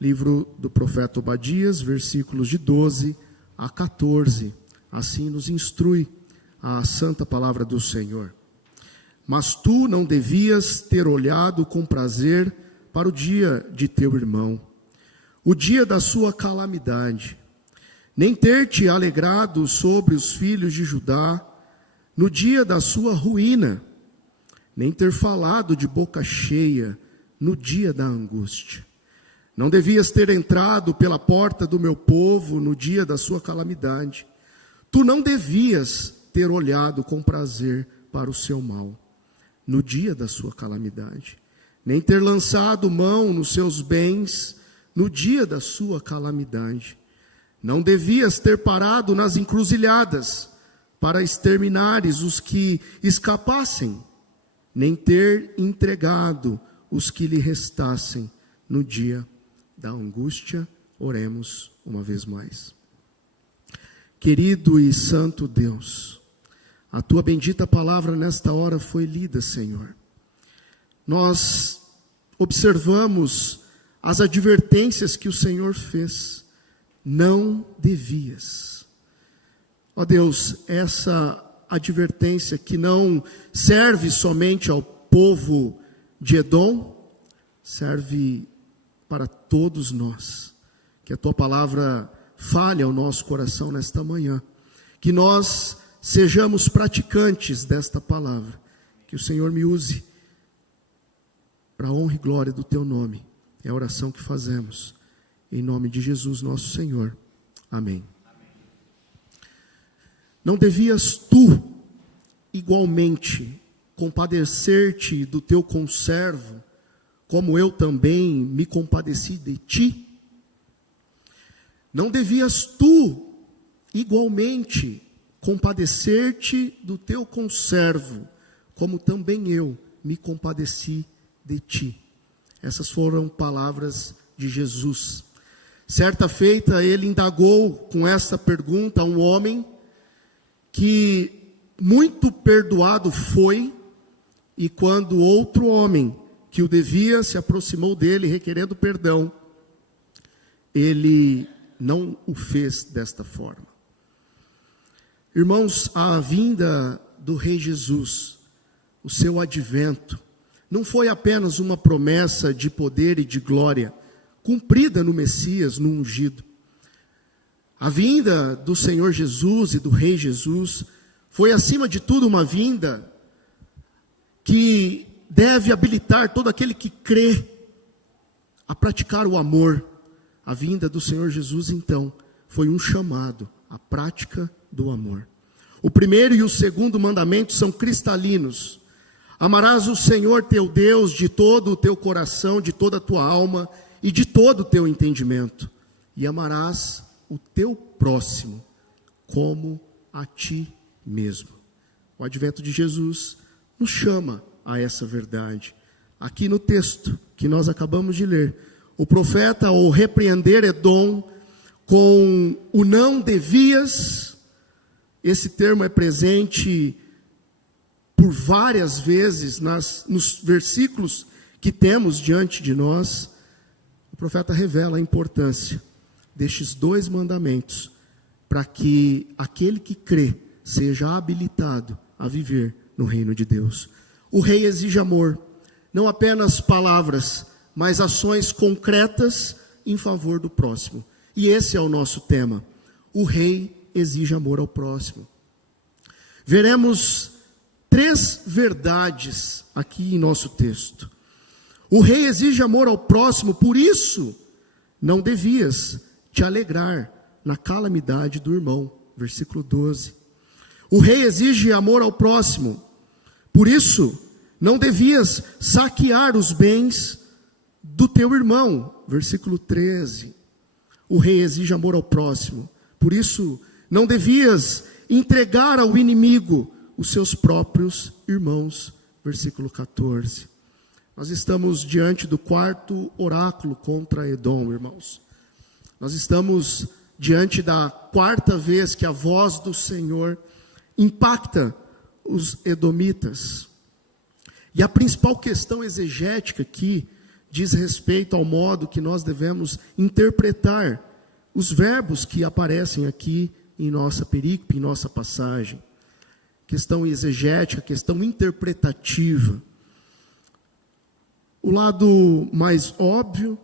Livro do profeta Obadias, versículos de 12 a 14. Assim nos instrui a santa palavra do Senhor. Mas tu não devias ter olhado com prazer para o dia de teu irmão, o dia da sua calamidade, nem ter te alegrado sobre os filhos de Judá no dia da sua ruína, nem ter falado de boca cheia no dia da angústia. Não devias ter entrado pela porta do meu povo no dia da sua calamidade. Tu não devias ter olhado com prazer para o seu mal no dia da sua calamidade, nem ter lançado mão nos seus bens no dia da sua calamidade. Não devias ter parado nas encruzilhadas para exterminares os que escapassem, nem ter entregado os que lhe restassem no dia da angústia. Oremos uma vez mais. Querido e santo Deus, a tua bendita palavra nesta hora foi lida, Senhor. Nós observamos as advertências que o Senhor fez. Não devias. Ó Deus, essa advertência que não serve somente ao povo de Edom, serve para todos nós. Que a tua palavra fale ao nosso coração nesta manhã. Que nós sejamos praticantes desta palavra. Que o Senhor me use para a honra e glória do teu nome. É a oração que fazemos. Em nome de Jesus, nosso Senhor. Amém. Não devias tu, igualmente, compadecer-te do teu conservo, como eu também me compadeci de ti? Não devias tu, igualmente, compadecer-te do teu conservo, como também eu me compadeci de ti? Essas foram palavras de Jesus. Certa feita, ele indagou com essa pergunta a um homem que muito perdoado foi, e quando outro homem que o devia se aproximou dele requerendo perdão, ele não o fez desta forma. Irmãos, a vinda do Rei Jesus, o seu advento, não foi apenas uma promessa de poder e de glória, cumprida no Messias, no ungido. A vinda do Senhor Jesus e do Rei Jesus foi, acima de tudo, uma vinda que deve habilitar todo aquele que crê a praticar o amor. A vinda do Senhor Jesus, então, foi um chamado à prática do amor. O primeiro e o segundo mandamento são cristalinos. Amarás o Senhor teu Deus de todo o teu coração, de toda a tua alma e de todo o teu entendimento. E amarás o teu próximo como a ti mesmo. O advento de Jesus nos chama a essa verdade. Aqui no texto que nós acabamos de ler, o profeta, ao repreender Edom com o não devias, esse termo é presente por várias vezes nos versículos que temos diante de nós. O profeta revela a importância destes dois mandamentos para que aquele que crê seja habilitado a viver no reino de Deus. O rei exige amor, não apenas palavras, mas ações concretas em favor do próximo. E esse é o nosso tema. O rei exige amor ao próximo. Veremos 3 verdades aqui em nosso texto. O rei exige amor ao próximo, por isso não devias te alegrar na calamidade do irmão. Versículo 12. O rei exige amor ao próximo, por isso não devias saquear os bens do teu irmão. Versículo 13. O rei exige amor ao próximo, por isso não devias entregar ao inimigo os seus próprios irmãos. Versículo 14. Nós estamos diante do 4º oráculo contra Edom, irmãos. Nós estamos diante da 4ª vez que a voz do Senhor impacta os edomitas. E a principal questão exegética aqui, diz respeito ao modo que nós devemos interpretar os verbos que aparecem aqui em nossa perícope, em nossa passagem. Questão exegética, questão interpretativa. O lado mais óbvio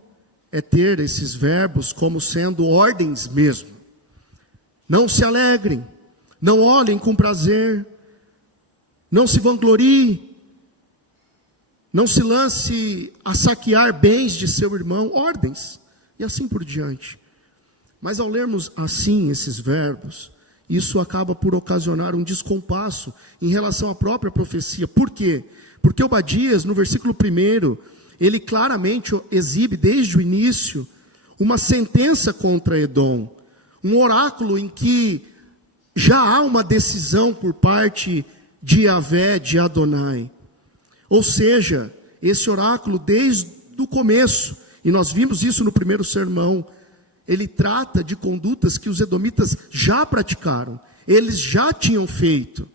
é ter esses verbos como sendo ordens mesmo. Não se alegrem, não olhem com prazer, não se vangloriem, não se lance a saquear bens de seu irmão, ordens, e assim por diante. Mas ao lermos assim esses verbos, isso acaba por ocasionar um descompasso em relação à própria profecia. Por quê? Porque Obadias, no versículo 1, ele claramente exibe desde o início uma sentença contra Edom, um oráculo em que já há uma decisão por parte de Yahvé, de Adonai. Ou seja, esse oráculo desde o começo, e nós vimos isso no primeiro sermão, ele trata de condutas que os edomitas já praticaram, eles já tinham feito.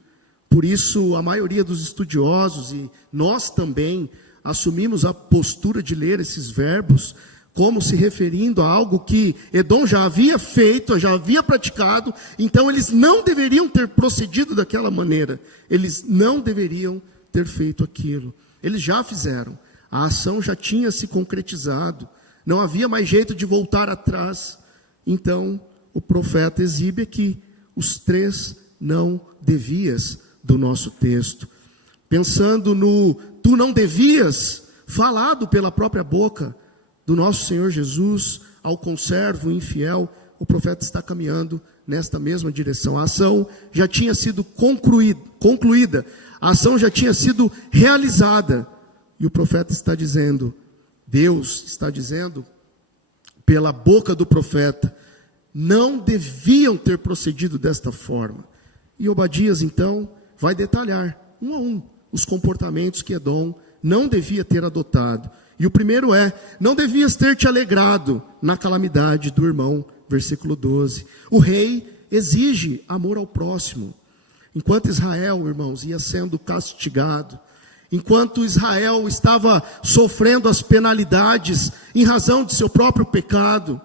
Por isso, a maioria dos estudiosos, e nós também, assumimos a postura de ler esses verbos como se referindo a algo que Edom já havia feito, já havia praticado, então eles não deveriam ter procedido daquela maneira, eles não deveriam ter feito aquilo. Eles já fizeram, a ação já tinha se concretizado, não havia mais jeito de voltar atrás. Então, o profeta exibe aqui os 3 não devias do nosso texto. Pensando no tu não devias, falado pela própria boca do nosso Senhor Jesus ao conservo infiel, o profeta está caminhando nesta mesma direção. A ação já tinha sido concluída, a ação já tinha sido realizada, e o profeta está dizendo, Deus está dizendo, pela boca do profeta, não deviam ter procedido desta forma. E Obadias então vai detalhar, um a um, os comportamentos que Edom não devia ter adotado. E o primeiro é, não devias ter te alegrado na calamidade do irmão, versículo 12. O rei exige amor ao próximo. Enquanto Israel, irmãos, ia sendo castigado, enquanto Israel estava sofrendo as penalidades em razão de seu próprio pecado,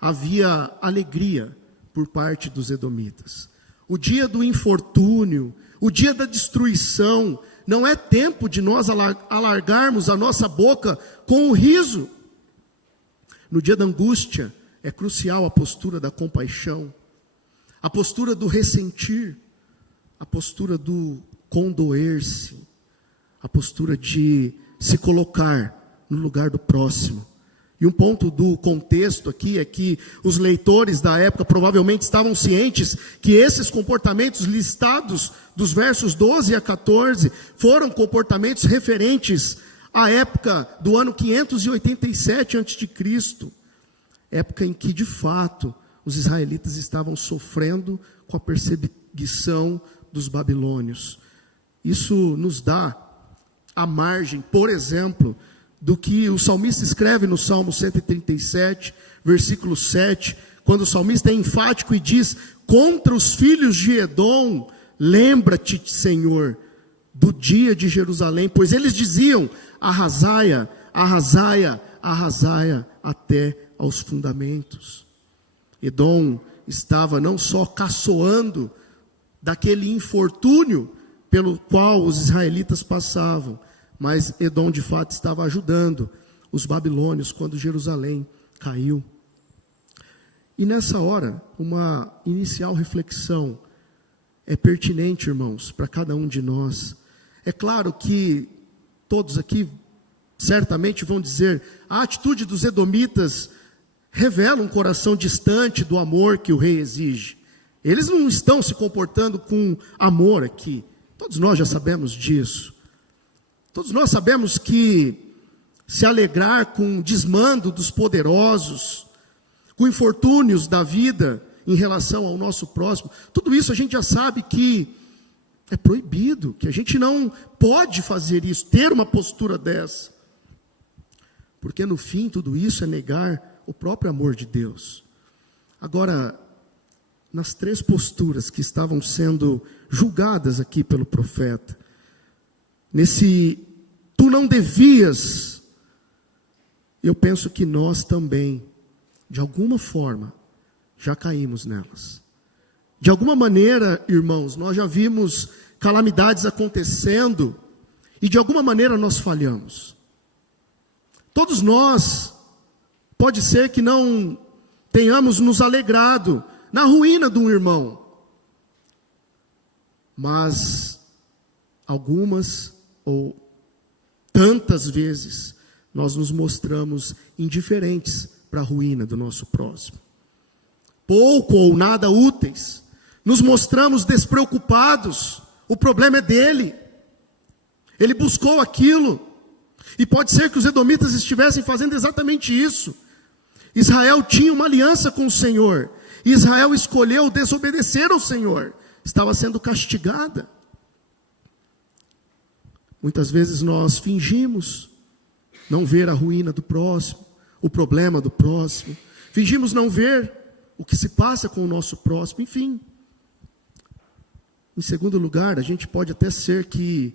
havia alegria por parte dos edomitas. O dia do infortúnio, o dia da destruição, não é tempo de nós alargarmos a nossa boca com o riso. No dia da angústia, é crucial a postura da compaixão, a postura do ressentir, a postura do condoer-se, a postura de se colocar no lugar do próximo. E um ponto do contexto aqui é que os leitores da época provavelmente estavam cientes que esses comportamentos listados dos versos 12 a 14 foram comportamentos referentes à época do ano 587 a.C., época em que de fato os israelitas estavam sofrendo com a perseguição dos babilônios. Isso nos dá a margem, por exemplo, do que o salmista escreve no Salmo 137, versículo 7, quando o salmista é enfático e diz, contra os filhos de Edom, lembra-te, Senhor, do dia de Jerusalém, pois eles diziam, arrasaia, arrasaia, arrasaia até aos fundamentos. Edom estava não só caçoando daquele infortúnio pelo qual os israelitas passavam, mas Edom de fato estava ajudando os babilônios quando Jerusalém caiu. E nessa hora, uma inicial reflexão é pertinente, irmãos, para cada um de nós. É claro que todos aqui certamente vão dizer, a atitude dos edomitas revela um coração distante do amor que o rei exige. Eles não estão se comportando com amor aqui. Todos nós já sabemos disso. Todos nós sabemos que se alegrar com o desmando dos poderosos, com infortúnios da vida em relação ao nosso próximo, tudo isso a gente já sabe que é proibido, que a gente não pode fazer isso, ter uma postura dessa. Porque no fim tudo isso é negar o próprio amor de Deus. Agora, nas 3 posturas que estavam sendo julgadas aqui pelo profeta, nesse tu não devias, Eu penso que nós também, de alguma forma, já caímos nelas. De alguma maneira, irmãos, nós já vimos calamidades acontecendo e de alguma maneira nós falhamos. Todos nós, pode ser que não tenhamos nos alegrado na ruína de um irmão, mas algumas ou tantas vezes nós nos mostramos indiferentes para a ruína do nosso próximo. Pouco ou nada úteis, nos mostramos despreocupados, o problema é dele, ele buscou aquilo, e pode ser que os edomitas estivessem fazendo exatamente isso. Israel tinha uma aliança com o Senhor, Israel escolheu desobedecer ao Senhor, estava sendo castigada. Muitas vezes nós fingimos não ver a ruína do próximo, o problema do próximo, fingimos não ver o que se passa com o nosso próximo, enfim. Em segundo lugar, a gente pode até ser que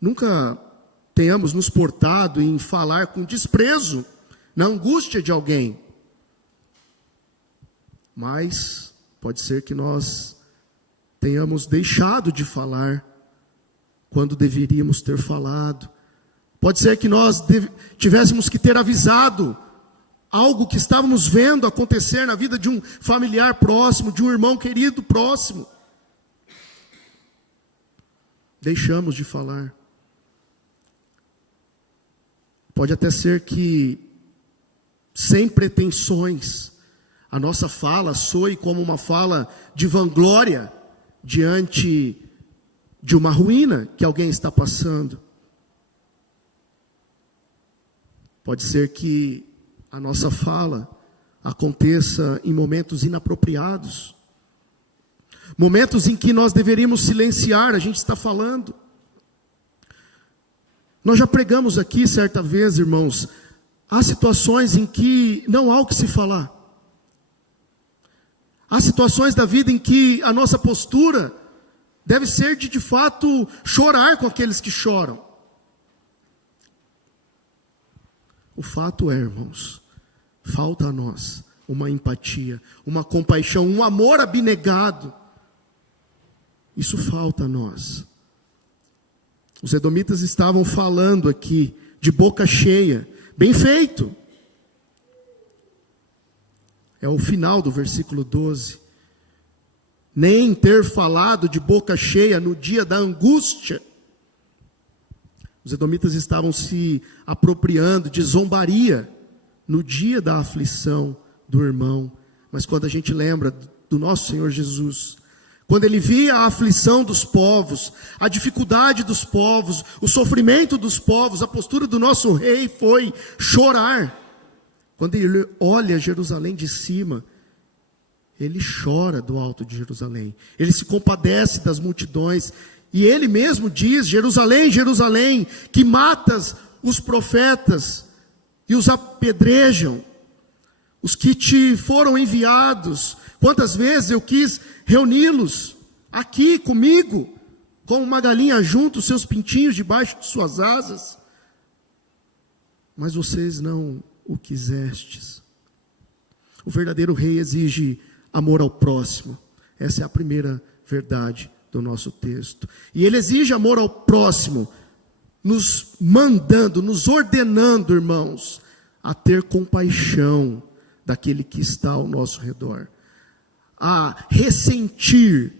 nunca tenhamos nos portado em falar com desprezo na angústia de alguém, mas pode ser que nós tenhamos deixado de falar quando deveríamos ter falado. Pode ser que nós tivéssemos que ter avisado algo que estávamos vendo acontecer na vida de um familiar próximo, de um irmão querido próximo. Deixamos de falar. Pode até ser que, sem pretensões, a nossa fala soe como uma fala de vanglória diante de uma ruína que alguém está passando. Pode ser que a nossa fala aconteça em momentos inapropriados, momentos em que nós deveríamos silenciar, a gente está falando. Nós já pregamos aqui certa vez, irmãos, há situações em que não há o que se falar. Há situações da vida em que a nossa postura deve ser de fato chorar com aqueles que choram. O fato é, irmãos, falta a nós uma empatia, uma compaixão, um amor abnegado. Isso falta a nós. Os edomitas estavam falando aqui de boca cheia, bem feito. É o final do versículo 12. Nem ter falado de boca cheia no dia da angústia. Os edomitas estavam se apropriando de zombaria no dia da aflição do irmão. Mas quando a gente lembra do nosso Senhor Jesus, quando ele via a aflição dos povos, a dificuldade dos povos, o sofrimento dos povos, a postura do nosso rei foi chorar. Quando ele olha Jerusalém de cima, ele chora do alto de Jerusalém. Ele se compadece das multidões. E ele mesmo diz: Jerusalém, Jerusalém, que matas os profetas e os apedrejam, os que te foram enviados. Quantas vezes eu quis reuni-los aqui comigo, como uma galinha junto os seus pintinhos debaixo de suas asas, mas vocês não o quisestes. O verdadeiro rei exige amor ao próximo. Essa é a primeira verdade do nosso texto. E ele exige amor ao próximo, nos mandando, nos ordenando, irmãos, a ter compaixão daquele que está ao nosso redor, a ressentir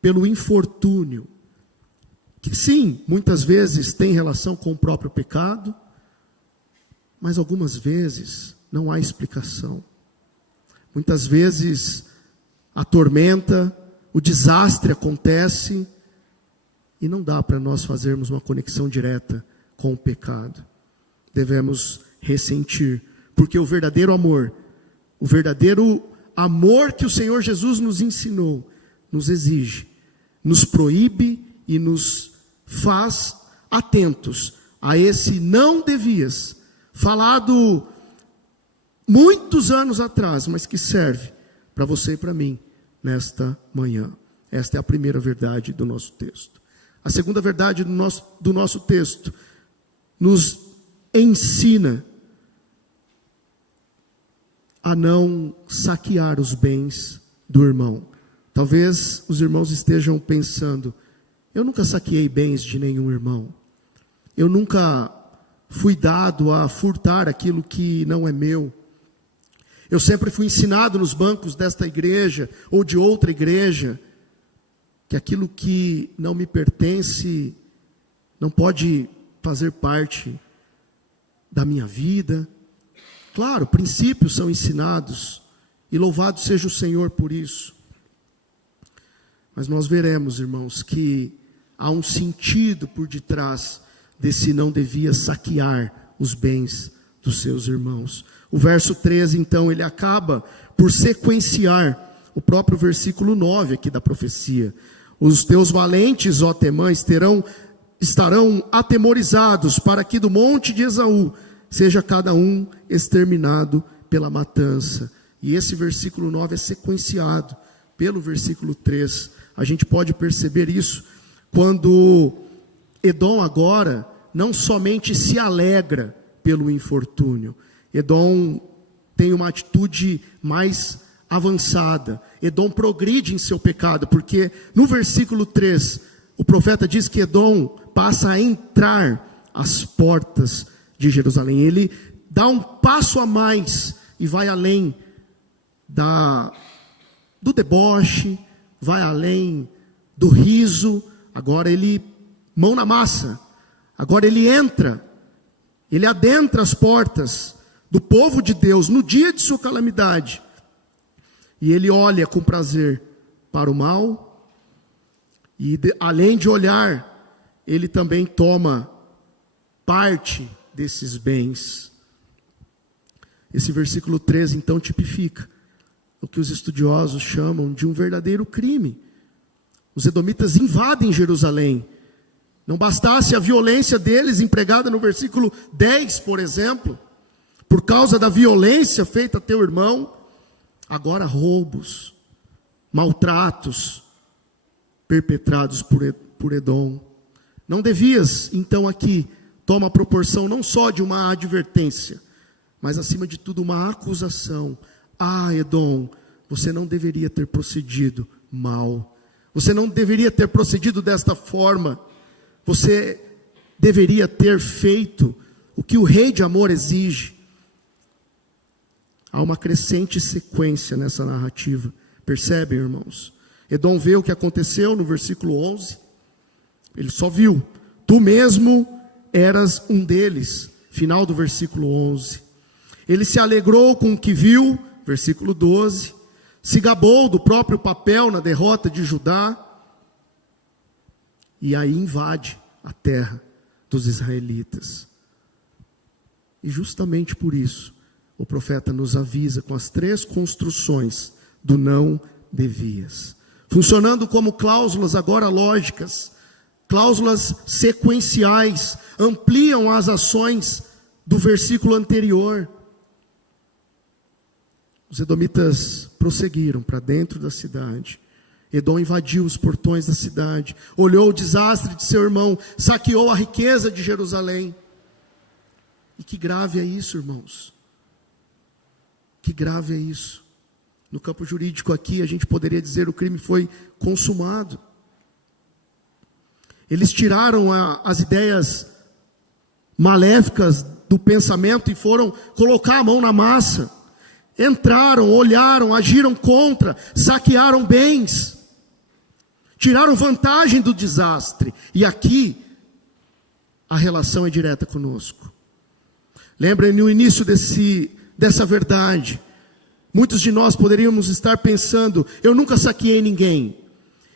pelo infortúnio, que sim, muitas vezes tem relação com o próprio pecado, mas algumas vezes não há explicação. Muitas vezes a tormenta, o desastre acontece e não dá para nós fazermos uma conexão direta com o pecado. Devemos ressentir, porque o verdadeiro amor que o Senhor Jesus nos ensinou, nos exige, nos proíbe e nos faz atentos a esse não devias, falado muitos anos atrás, mas que serve para você e para mim nesta manhã. Esta é a primeira verdade do nosso texto. A segunda verdade do nosso texto nos ensina a não saquear os bens do irmão. Talvez os irmãos estejam pensando: eu nunca saqueei bens de nenhum irmão. Eu nunca fui dado a furtar aquilo que não é meu. Eu sempre fui ensinado nos bancos desta igreja ou de outra igreja que aquilo que não me pertence não pode fazer parte da minha vida. Claro, princípios são ensinados, e louvado seja o Senhor por isso. Mas nós veremos, irmãos, que há um sentido por detrás desse não devia saquear os bens dos seus irmãos. O verso 13, então, ele acaba por sequenciar o próprio versículo 9 aqui da profecia. Os teus valentes, ó Temãs, estarão atemorizados, para que do monte de Esaú seja cada um exterminado pela matança. E esse versículo 9 é sequenciado pelo versículo 3. A gente pode perceber isso quando Edom agora não somente se alegra pelo infortúnio. Edom tem uma atitude mais avançada. Edom progride em seu pecado, porque no versículo 3, o profeta diz que Edom passa a entrar às portas de Jerusalém. Ele dá um passo a mais e vai além do deboche, vai além do riso. Agora ele, mão na massa, agora ele entra, ele adentra as portas do povo de Deus no dia de sua calamidade, e ele olha com prazer para o mal, e além de olhar, ele também toma parte desses bens. Esse versículo 13 então tipifica o que os estudiosos chamam de um verdadeiro crime. Os edomitas invadem Jerusalém. Não bastasse a violência deles empregada no versículo 10, por exemplo, por causa da violência feita a teu irmão, agora roubos, maltratos perpetrados por Edom. Não devias, então, aqui, toma a proporção não só de uma advertência, mas acima de tudo uma acusação. Ah, Edom, você não deveria ter procedido mal. Você não deveria ter procedido desta forma. Você deveria ter feito o que o rei de amor exige. Há uma crescente sequência nessa narrativa. Percebem, irmãos? Edom vê o que aconteceu no versículo 11. Ele só viu. Tu mesmo eras um deles. Final do versículo 11. Ele se alegrou com o que viu. Versículo 12. Se gabou do próprio papel na derrota de Judá. E aí invade a terra dos israelitas. E justamente por isso, o profeta nos avisa com as 3 construções do não devias. Funcionando como cláusulas agora lógicas, cláusulas sequenciais, ampliam as ações do versículo anterior. Os edomitas prosseguiram para dentro da cidade. Edom invadiu os portões da cidade, olhou o desastre de seu irmão, saqueou a riqueza de Jerusalém. E que grave é isso, irmãos? Que grave é isso? No campo jurídico aqui, a gente poderia dizer o crime foi consumado. Eles tiraram as ideias maléficas do pensamento e foram colocar a mão na massa. Entraram, olharam, agiram contra, saquearam bens, tiraram vantagem do desastre. E aqui, a relação é direta conosco. Lembrem, no início dessa verdade, muitos de nós poderíamos estar pensando: eu nunca saqueei ninguém,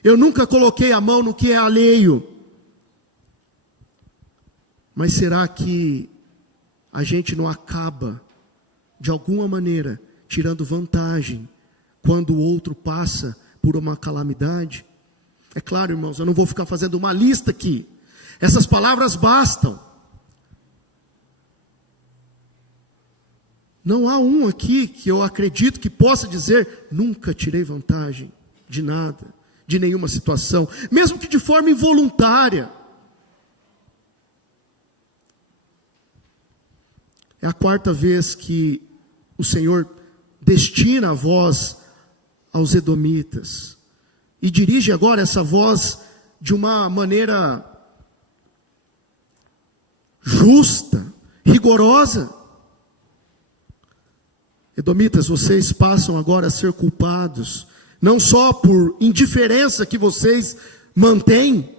eu nunca coloquei a mão no que é alheio. Mas será que a gente não acaba, de alguma maneira, tirando vantagem quando o outro passa por uma calamidade? É claro, irmãos, eu não vou ficar fazendo uma lista aqui. Essas palavras bastam. Não há um aqui que eu acredito que possa dizer: nunca tirei vantagem de nada, de nenhuma situação, mesmo que de forma involuntária. É a quarta vez que o Senhor destina a voz aos edomitas. E dirige agora essa voz de uma maneira justa, rigorosa. Edomitas, vocês passam agora a ser culpados, não só por indiferença que vocês mantêm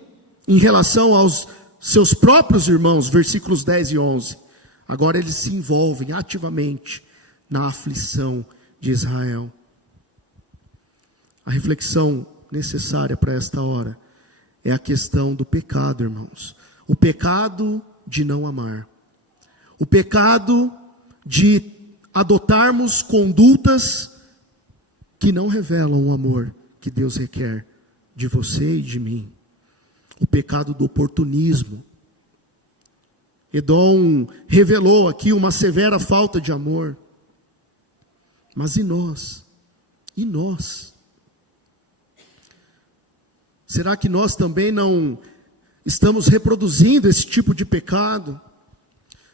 em relação aos seus próprios irmãos, versículos 10 e 11. Agora eles se envolvem ativamente na aflição de Israel. A reflexão necessária para esta hora é a questão do pecado, irmãos. O pecado de não amar. O pecado de adotarmos condutas que não revelam o amor que Deus requer de você e de mim. O pecado do oportunismo. Edom revelou aqui uma severa falta de amor. Mas e nós? E nós? Será que nós também não estamos reproduzindo esse tipo de pecado?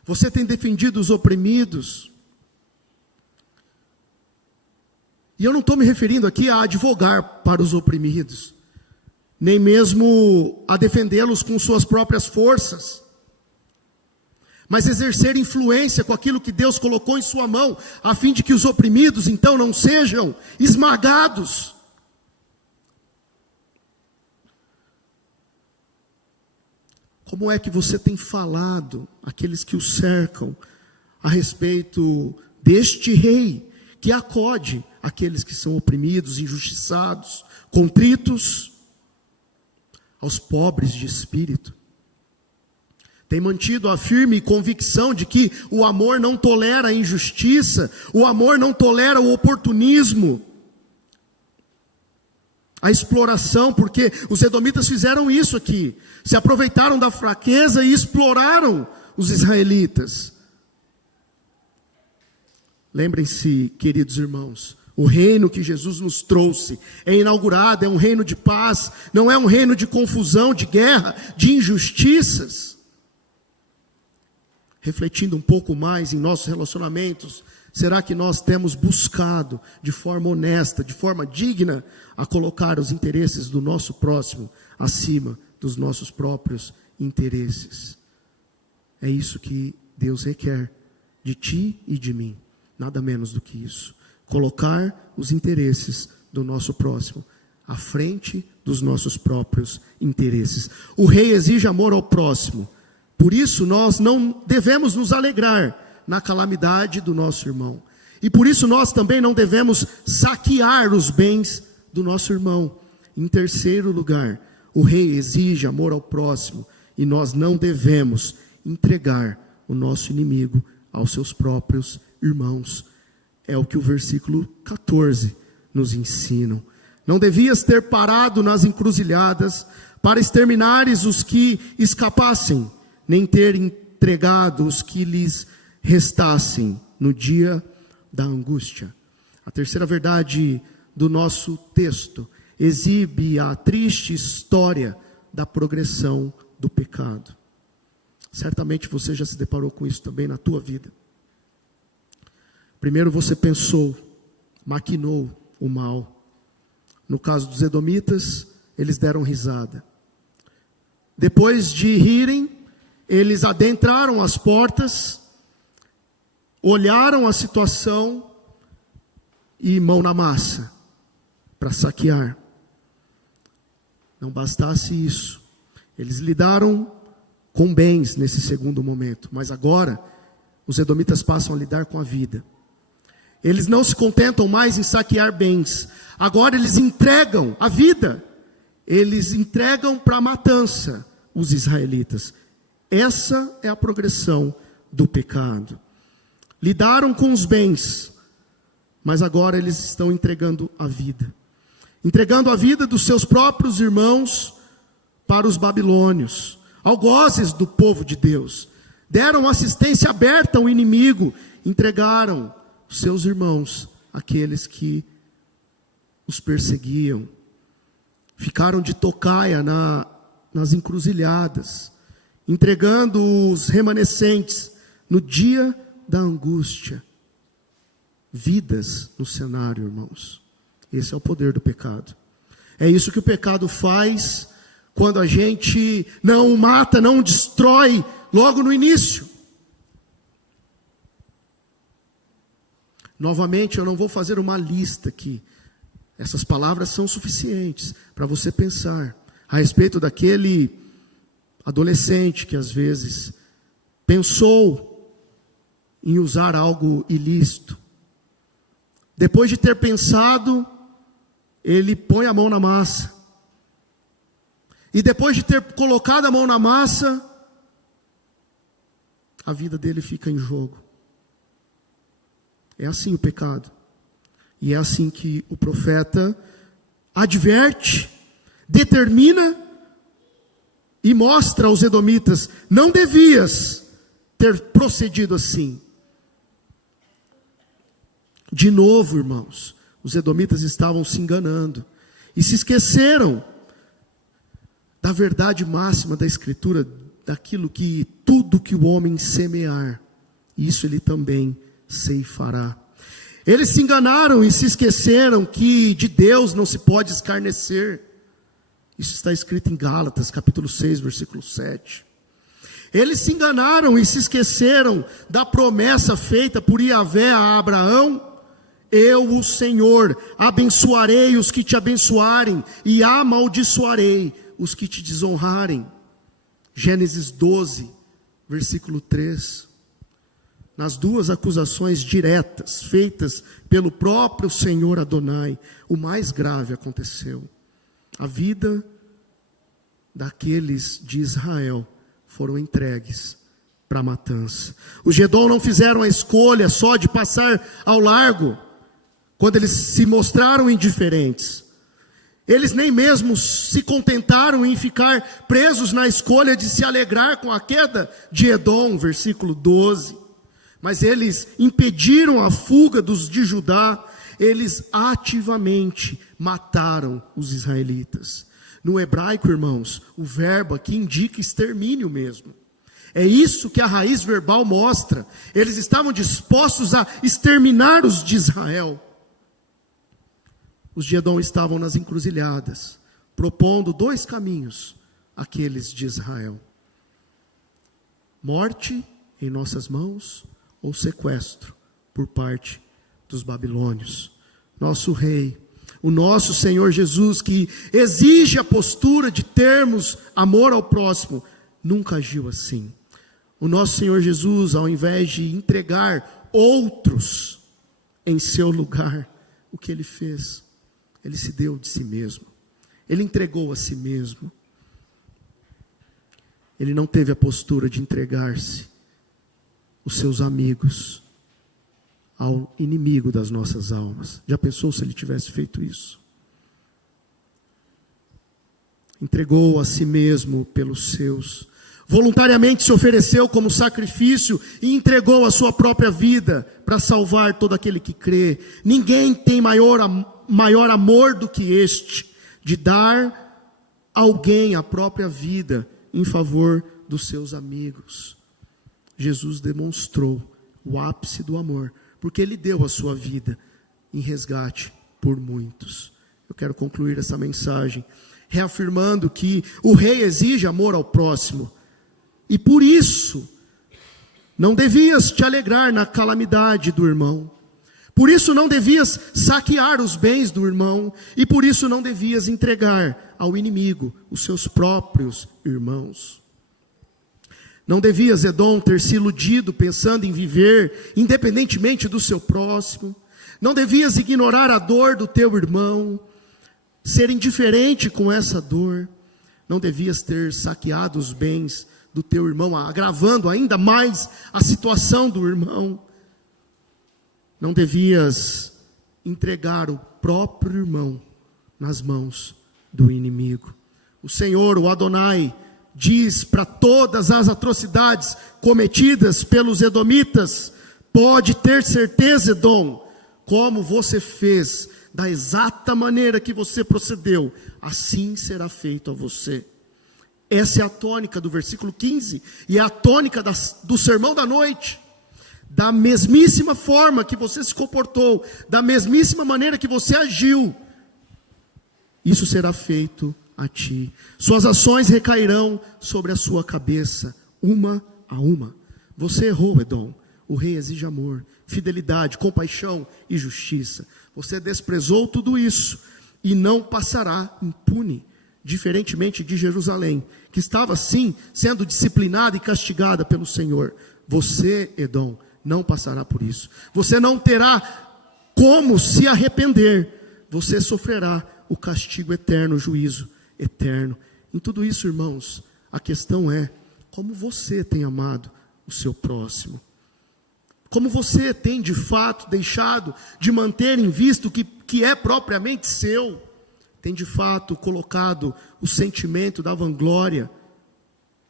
Você tem defendido os oprimidos? E eu não estou me referindo aqui a advogar para os oprimidos, nem mesmo a defendê-los com suas próprias forças, mas exercer influência com aquilo que Deus colocou em sua mão, a fim de que os oprimidos então não sejam esmagados. Como é que você tem falado àqueles que o cercam a respeito deste rei que acode aqueles que são oprimidos, injustiçados, contritos, aos pobres de espírito? Tem mantido a firme convicção de que o amor não tolera a injustiça, o amor não tolera o oportunismo, a exploração, porque os edomitas fizeram isso aqui, se aproveitaram da fraqueza e exploraram os israelitas. Lembrem-se, queridos irmãos, o reino que Jesus nos trouxe é inaugurado, é um reino de paz, não é um reino de confusão, de guerra, de injustiças. Refletindo um pouco mais em nossos relacionamentos, será que nós temos buscado de forma honesta, de forma digna, a colocar os interesses do nosso próximo acima dos nossos próprios interesses? É isso que Deus requer de ti e de mim, nada menos do que isso. Colocar os interesses do nosso próximo à frente dos nossos próprios interesses. O rei exige amor ao próximo. Por isso nós não devemos nos alegrar na calamidade do nosso irmão. E por isso nós também não devemos saquear os bens do nosso irmão. Em terceiro lugar, o rei exige amor ao próximo. E nós não devemos entregar o nosso inimigo aos seus próprios irmãos. É o que o versículo 14 nos ensina. Não devias ter parado nas encruzilhadas para exterminares os que escapassem, nem ter entregado os que lhes restassem no dia da angústia. A terceira verdade do nosso texto exibe a triste história da progressão do pecado. Certamente você já se deparou com isso também na tua vida. Primeiro você pensou, maquinou o mal. No caso dos edomitas, eles deram risada. Depois de rirem, eles adentraram as portas, olharam a situação e mão na massa para saquear. Não bastasse isso, eles lidaram com bens nesse segundo momento, mas agora os edomitas passam a lidar com a vida. Eles não se contentam mais em saquear bens, agora eles entregam a vida, eles entregam para a matança os israelitas. Essa é a progressão do pecado. Lidaram com os bens, mas agora eles estão entregando a vida. Entregando a vida dos seus próprios irmãos para os babilônios, algozes do povo de Deus. Deram assistência aberta ao inimigo, entregaram os seus irmãos, aqueles que os perseguiam. Ficaram de tocaia nas encruzilhadas, entregando os remanescentes no dia da angústia. Vidas no cenário, irmãos. Esse é o poder do pecado. É isso que o pecado faz quando a gente não mata, não destrói logo no início. Novamente, eu não vou fazer uma lista aqui. Essas palavras são suficientes para você pensar a respeito daquele adolescente que às vezes pensou em usar algo ilícito. Depois de ter pensado, ele põe a mão na massa. E depois de ter colocado a mão na massa, a vida dele fica em jogo. É assim o pecado. E é assim que o profeta adverte, determina e mostra aos edomitas: não devias ter procedido assim. De novo, irmãos, os edomitas estavam se enganando e se esqueceram da verdade máxima da Escritura, daquilo que tudo que o homem semear, isso ele também ceifará. Eles se enganaram e se esqueceram que de Deus não se pode escarnecer. Isso está escrito em Gálatas, capítulo 6, versículo 7. Eles se enganaram e se esqueceram da promessa feita por Iavé a Abraão: eu, o Senhor, abençoarei os que te abençoarem e amaldiçoarei os que te desonrarem. Gênesis 12, versículo 3. Nas duas acusações diretas feitas pelo próprio Senhor Adonai, o mais grave aconteceu. A vida daqueles de Israel foram entregues para a matança. Os de Edom não fizeram a escolha só de passar ao largo, quando eles se mostraram indiferentes. Eles nem mesmo se contentaram em ficar presos na escolha de se alegrar com a queda de Edom, versículo 12. Mas eles impediram a fuga dos de Judá. Eles ativamente mataram os israelitas. No hebraico, irmãos, o verbo aqui indica extermínio mesmo. É isso que a raiz verbal mostra. Eles estavam dispostos a exterminar os de Israel. Os de Edom estavam nas encruzilhadas, propondo dois caminhos àqueles de Israel: morte em nossas mãos ou sequestro por parte dos babilônios. Nosso rei, o nosso Senhor Jesus, que exige a postura de termos amor ao próximo, nunca agiu assim. O nosso Senhor Jesus, ao invés de entregar outros em seu lugar, o que ele fez? Ele se deu de si mesmo. Ele entregou a si mesmo. Ele não teve a postura de entregar-se os seus amigos ao inimigo das nossas almas. Já pensou se ele tivesse feito isso? Entregou a si mesmo pelos seus. Voluntariamente se ofereceu como sacrifício e entregou a sua própria vida para salvar todo aquele que crê. Ninguém tem maior amor do que este, de dar a alguém a própria vida em favor dos seus amigos. Jesus demonstrou o ápice do amor, porque ele deu a sua vida em resgate por muitos. Eu quero concluir essa mensagem reafirmando que o rei exige amor ao próximo, e por isso não devias te alegrar na calamidade do irmão. Por isso não devias saquear os bens do irmão, e por isso não devias entregar ao inimigo os seus próprios irmãos. Não devias, Edom, ter se iludido pensando em viver independentemente do seu próximo. Não devias ignorar a dor do teu irmão, ser indiferente com essa dor. Não devias ter saqueado os bens do teu irmão, agravando ainda mais a situação do irmão. Não devias entregar o próprio irmão nas mãos do inimigo. O Senhor, o Adonai, diz para todas as atrocidades cometidas pelos edomitas: pode ter certeza, Edom, como você fez, da exata maneira que você procedeu, assim será feito a você. Essa é a tônica do versículo 15, e é a tônica do sermão da noite. da mesmíssima forma que você se comportou, da mesmíssima maneira que você agiu, isso será feito a ti. Suas ações recairão sobre a sua cabeça, uma a uma. Você errou, Edom. O rei exige amor, fidelidade, compaixão e justiça. Você desprezou tudo isso e não passará impune, diferentemente de Jerusalém, que estava sim sendo disciplinada e castigada pelo Senhor. Você, Edom, não passará por isso. Você não terá como se arrepender. Você sofrerá o castigo eterno, o juízo eterno. Em tudo isso, irmãos, a questão é como você tem amado o seu próximo. Como você tem de fato deixado de manter em vista o que é propriamente seu. Tem de fato colocado o sentimento da vanglória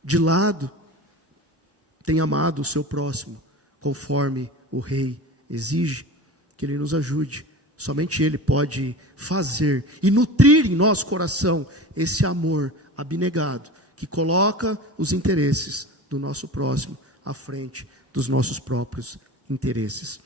de lado. Tem amado o seu próximo conforme o rei exige. Que ele nos ajude. Somente ele pode fazer e nutrir em nosso coração esse amor abnegado, que coloca os interesses do nosso próximo à frente dos nossos próprios interesses.